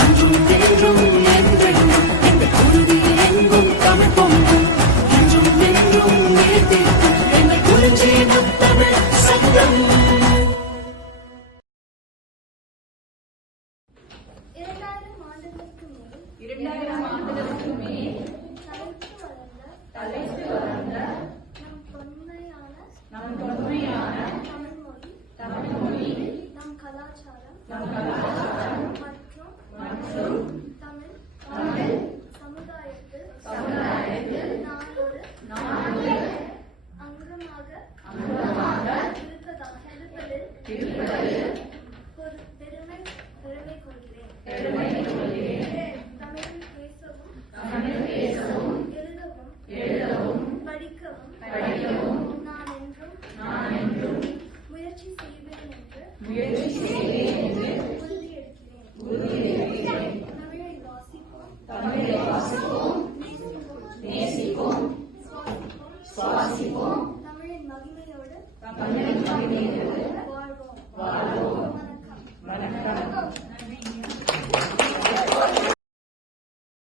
அன்றும் இன்றும் என்றென்றும் எங்கள் உறுதி எங்கும் தமிழ் பொங்கும். இன்றும் என்றும் நீர்த்திக்கும் எங்கள் குறிஞ்சி முத்தமிழ் சங்கம். 2000 ஆண்டுகளுக்கு மேல் தலைத்து வளர்ந்த நம் தொன்மையான தமிழ்மொழி, நம் கலாச்சாரம் மற்றும் தமிழ் சமுதாயத்தில் நாளொரு அங்கமாக இருப்பதில் பெருமை கொள்கிறேன். தமிழில் பேசவும் எழுதவும் படிக்கவும் நான் என்றும் முயற்சி செய்வேன் என்று உறுதியெடுக்கிறேன். தமிழை வாசிப்போம், நேசிப்போம், சுவாசிப்போம். தமிழின் மகிமையோடு வாழ்வோம்.